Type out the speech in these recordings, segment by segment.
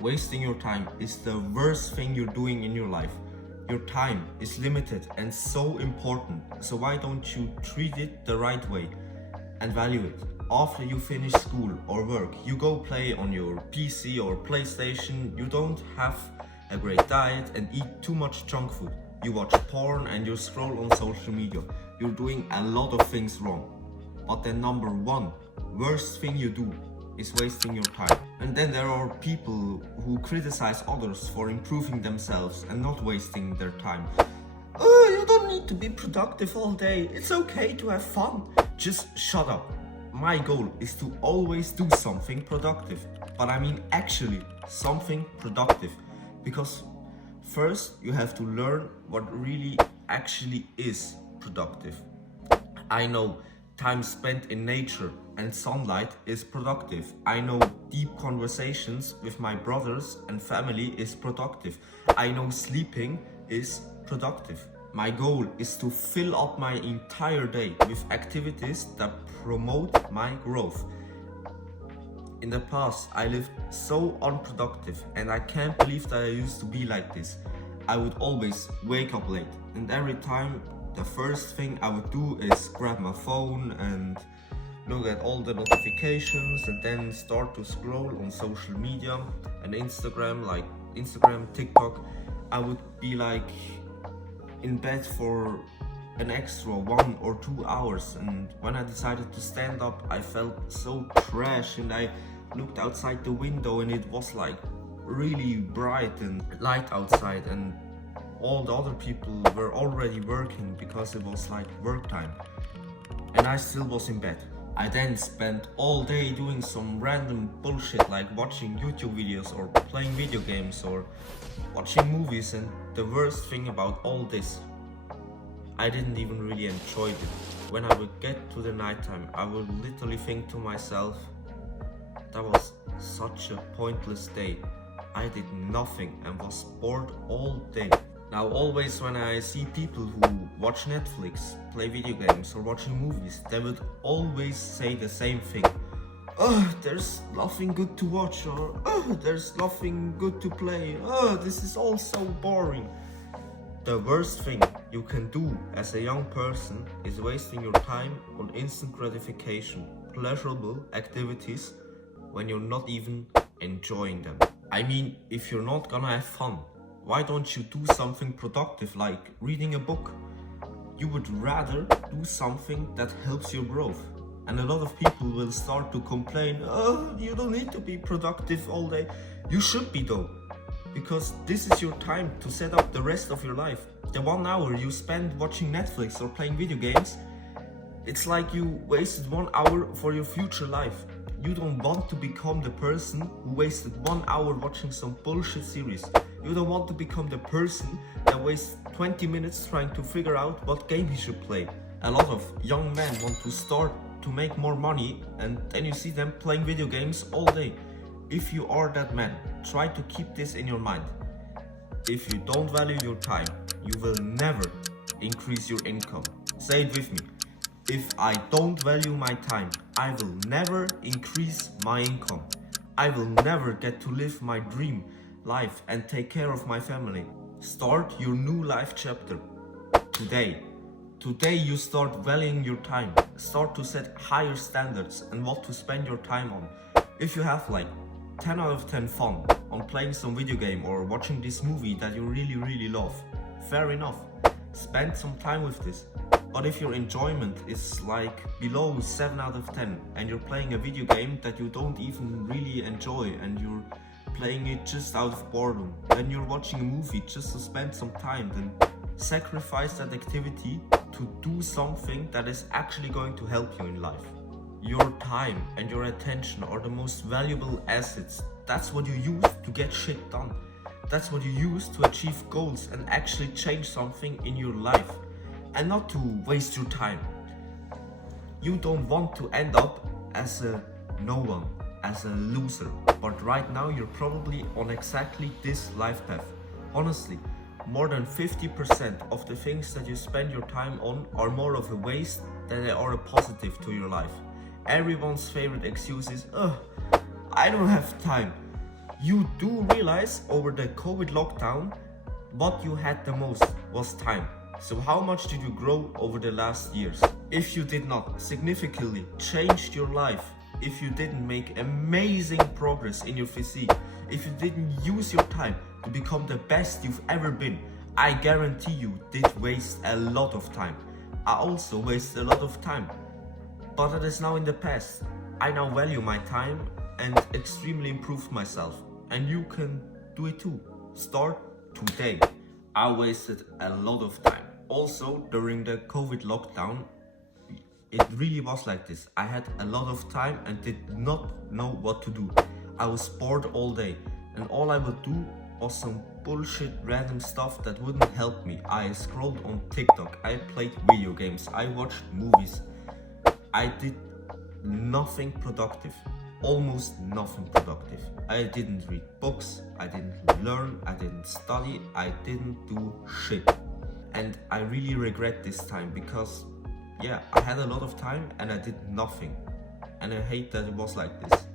Wasting your time is the worst thing you're doing in your life. Your time is limited and so important, so why don't you treat it the right way and value it? After you finish school or work, you go play on your PC or PlayStation, you don't have a great diet and eat too much junk food. You watch porn and you scroll on social media. You're doing a lot of things wrong. But the number one worst thing you do is wasting your time. And then there are people who criticize others for improving themselves and not wasting their time. Oh, you don't need to be productive all day. It's okay to have fun. Just shut up. My goal is to always do something productive. But I mean actually something productive. Because first you have to learn what really actually is productive. I know time spent in nature and sunlight is productive. I know deep conversations with my brothers and family is productive. I know sleeping is productive. My goal is to fill up my entire day with activities that promote my growth. In the past, I lived so unproductive and I can't believe that I used to be like this. I would always wake up late, and every time the first thing I would do is grab my phone and look at all the notifications and then start to scroll on social media and Instagram, TikTok. I would be like in bed for an extra 1 or 2 hours, and when I decided to stand up I felt so trash, and I looked outside the window and it was like really bright and light outside, and all the other people were already working because it was like work time, and I still was in bed. I then spent all day doing some random bullshit like watching YouTube videos or playing video games or watching movies, and the worst thing about all this, I didn't even really enjoy it. When I would get to the nighttime, I would literally think to myself, that was such a pointless day. I did nothing and was bored all day. Now always when I see people who watch Netflix, play video games or watching movies, they would always say the same thing. Oh, there's nothing good to watch, or oh, there's nothing good to play. Oh, this is all so boring. The worst thing you can do as a young person is wasting your time on instant gratification, pleasurable activities when you're not even enjoying them. I mean, if you're not gonna have fun, why don't you do something productive like reading a book? You would rather do something that helps your growth. And a lot of people will start to complain, oh, you don't need to be productive all day. You should be though, because this is your time to set up the rest of your life. The 1 hour you spend watching Netflix or playing video games, it's like you wasted 1 hour for your future life. You don't want to become the person who wasted 1 hour watching some bullshit series. You don't want to become the person that wastes 20 minutes trying to figure out what game he should play. A lot of young men want to start to make more money, and then you see them playing video games all day. If you are that man, try to keep this in your mind. If you don't value your time, you will never increase your income. Say it with me. If I don't value my time, I will never increase my income. I will never get to live my dream life and take care of my family. Start your new life chapter today. Today you start valuing your time. Start to set higher standards and what to spend your time on. If you have like 10 out of 10 fun on playing some video game or watching this movie that you really love, fair enough. Spend some time with this. But if your enjoyment is like below 7 out of 10 and you're playing a video game that you don't even really enjoy and you're playing it just out of boredom, then you're watching a movie just to spend some time, then sacrifice that activity to do something that is actually going to help you in life. Your time and your attention are the most valuable assets. That's what you use to get shit done. That's what you use to achieve goals and actually change something in your life, and not to waste your time. You don't want to end up as a no one, as a loser, but right now you're probably on exactly this life path. Honestly, more than 50% of the things that you spend your time on are more of a waste than they are a positive to your life. Everyone's favorite excuse is, I don't have time. You do realize over the COVID lockdown, what you had the most was time. So how much did you grow over the last years? If you did not significantly change your life, if you didn't make amazing progress in your physique, if you didn't use your time to become the best you've ever been, I guarantee you did waste a lot of time. I also wasted a lot of time, but that is now in the past. I now value my time and extremely improved myself, and you can do it too. Start today. I wasted a lot of time. Also, during the COVID lockdown, it really was like this. I had a lot of time and did not know what to do. I was bored all day, and all I would do was some bullshit random stuff that wouldn't help me. I scrolled on TikTok, I played video games, I watched movies. I did nothing productive, almost nothing productive. I didn't read books, I didn't learn, I didn't study, I didn't do shit. And I really regret this time because, yeah, I had a lot of time and I did nothing. And I hate that it was like this.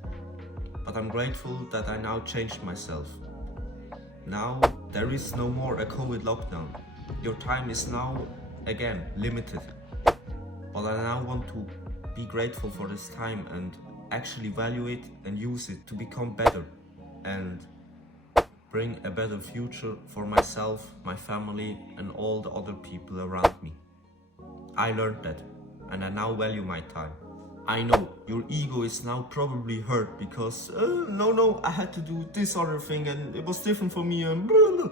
But I'm grateful that I now changed myself. Now there is no more a COVID lockdown. Your time is now again limited. But I now want to be grateful for this time and actually value it and use it to become better and bring a better future for myself, my family, and all the other people around me. I learned that, and I now value my time. I know your ego is now probably hurt because no, I had to do this other thing and it was different for me and blah, blah.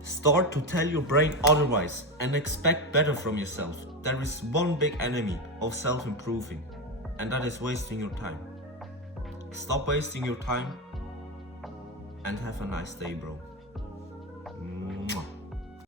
Start to tell your brain otherwise and expect better from yourself. There is one big enemy of self-improving, and that is wasting your time. Stop wasting your time and have a nice day, bro.